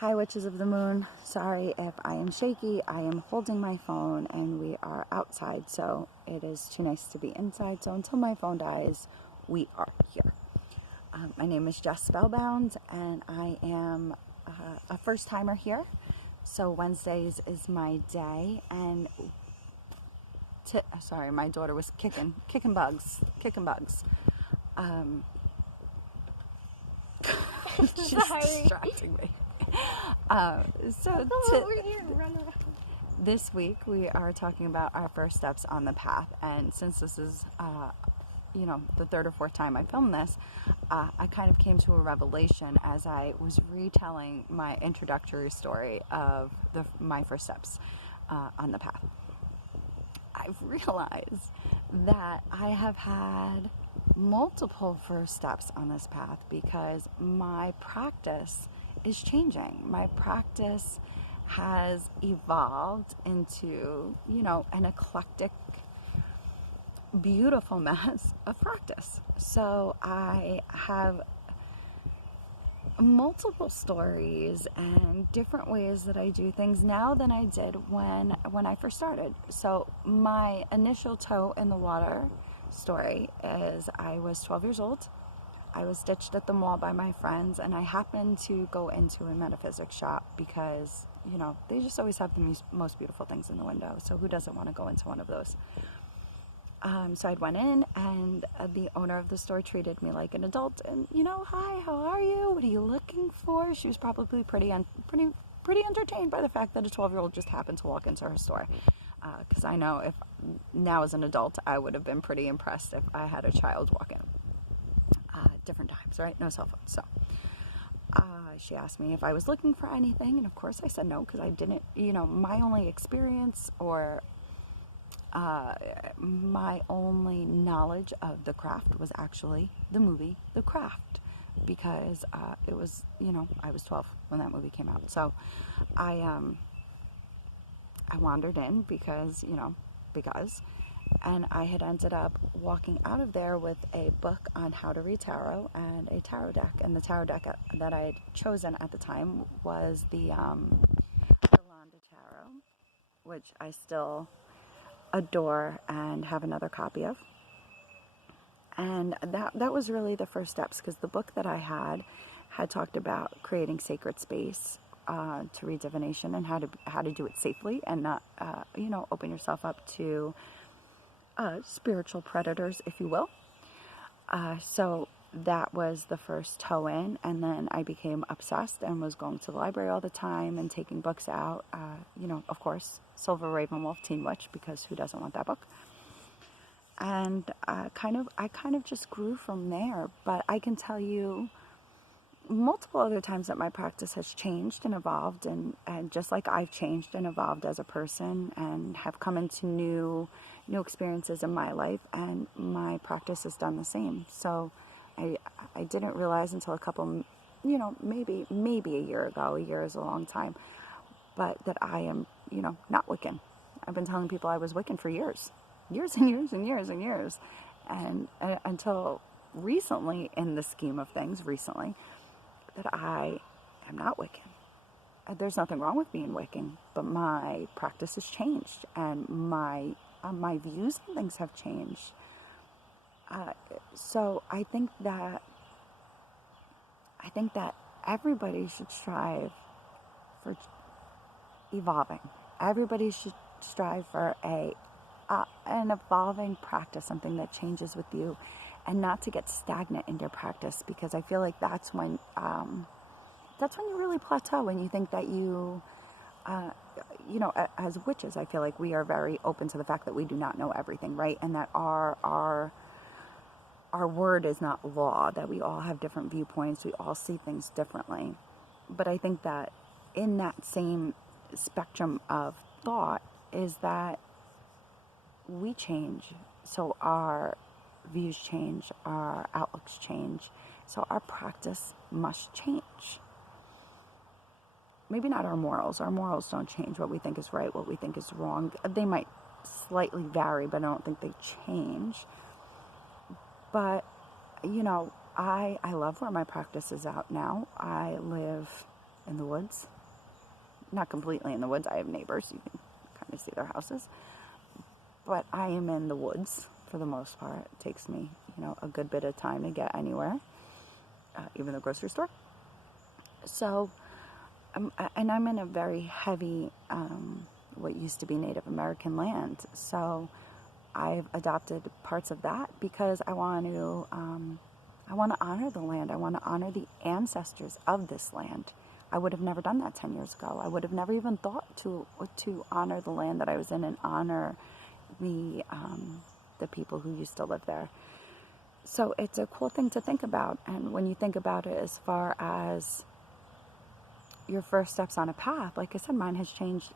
Hi, Witches of the Moon. Sorry if I am shaky. I am holding my phone and we are outside, so it is too nice to be inside. So until my phone dies, we are here. My name is Jess Spellbound and I am a first timer here. So Wednesdays is my day, and sorry, my daughter was kicking bugs. She's distracting me. This week we are talking about our first steps on the path, and since this is the third or fourth time I filmed this, I kind of came to a revelation as I was retelling my introductory story of my first steps on the path. I've realized that I have had multiple first steps on this path because my practice is changing. My practice has evolved into, an eclectic, beautiful mess of practice. So I have multiple stories and different ways that I do things now than I did when I first started. So my initial toe in the water story is I was 12 years old. I was ditched at the mall by my friends, and I happened to go into a metaphysics shop because, they just always have the most beautiful things in the window. So who doesn't want to go into one of those? So I went in, and the owner of the store treated me like an adult, and, hi, how are you? What are you looking for? She was probably pretty entertained by the fact that a 12-year-old just happened to walk into her store. Because I know if now as an adult, I would have been pretty impressed if I had a child walk in. Different times, right? No cell phone. So she asked me if I was looking for anything, and of course I said no, because I didn't, my only experience or my only knowledge of the craft was actually the movie The Craft, because it was, I was 12 when that movie came out. So I wandered in because, and I had ended up walking out of there with a book on how to read tarot and a tarot deck. And the tarot deck that I had chosen at the time was the Yolanda Tarot, which I still adore and have another copy of. And that was really the first steps, because the book that I had talked about creating sacred space to read divination and how to do it safely and not open yourself up to spiritual predators, if you will. So that was the first toe in, and then I became obsessed and was going to the library all the time and taking books out. Of course, Silver Ravenwolf, Teen Witch, because who doesn't want that book? And I kind of just grew from there. But I can tell you multiple other times that my practice has changed and evolved, and just like I've changed and evolved as a person and have come into new experiences in my life, and my practice has done the same. So I didn't realize until a couple, maybe a year ago. A year is a long time, but that I am, not Wiccan. I've been telling people I was Wiccan for years and until recently, in the scheme of things, that I am not Wiccan. There's nothing wrong with being Wiccan, but my practice has changed, and my views on things have changed. So I think that everybody should strive for evolving. Everybody should strive for an evolving practice, something that changes with you, and not to get stagnant in your practice, because I feel like that's when you really plateau, and you think that you, as witches, I feel like we are very open to the fact that we do not know everything, right? And that our word is not law, that we all have different viewpoints, we all see things differently. But I think that in that same spectrum of thought is that we change, so our views change, our outlooks change, so our practice must change. Maybe not our morals. Our morals don't change. What we think is right, what we think is wrong. They might slightly vary, but I don't think they change. But, I love where my practice is out now. I live in the woods. Not completely in the woods. I have neighbors. You can kind of see their houses. But I am in the woods for the most part. It takes me, a good bit of time to get anywhere, even the grocery store. So, and I'm in a very heavy, what used to be Native American land. So I've adopted parts of that because I want to honor the land. I want to honor the ancestors of this land. I would have never done that 10 years ago. I would have never even thought to honor the land that I was in and honor the people who used to live there. So it's a cool thing to think about. And when you think about it as far as your first steps on a path, like I said, mine has changed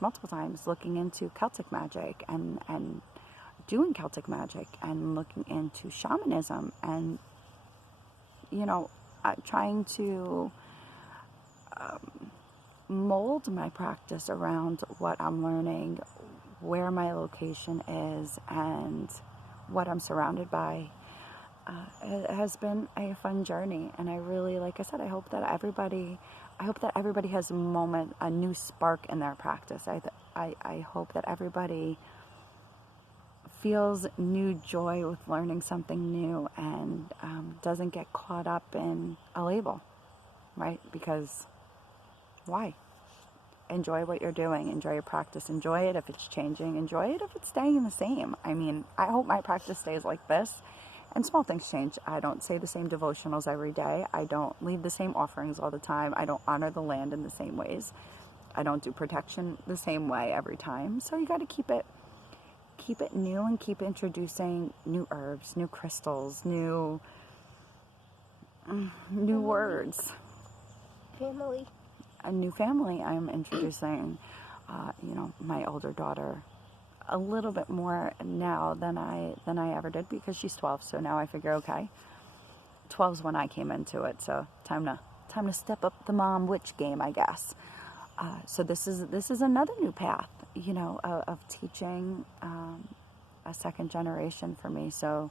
multiple times, looking into Celtic magic and doing Celtic magic and looking into shamanism and, trying to mold my practice around what I'm learning, where my location is, and what I'm surrounded by. It has been a fun journey, and I really, like I said, I hope that everybody has a new spark in their practice. I hope that everybody feels new joy with learning something new and doesn't get caught up in a label, right? Because why? Enjoy what you're doing. Enjoy your practice. Enjoy it if it's changing. Enjoy it if it's staying the same. I mean, I hope my practice stays like this. And small things change. I don't say the same devotionals every day. I don't leave the same offerings all the time. I don't honor the land in the same ways. I don't do protection the same way every time. So you got to keep it new and keep introducing new herbs, new crystals, new words. Family. A new family. I'm introducing, my older daughter a little bit more now than I ever did, because she's 12. So now I figure, okay, 12's when I came into it. So time to step up the mom witch game, I guess. So this is another new path, of teaching a second generation for me. So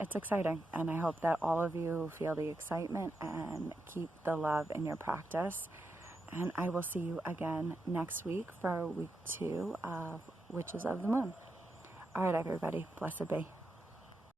it's exciting, and I hope that all of you feel the excitement and keep the love in your practice. And I will see you again next week for week 2 of Witches of the Moon. All right, everybody. Blessed be.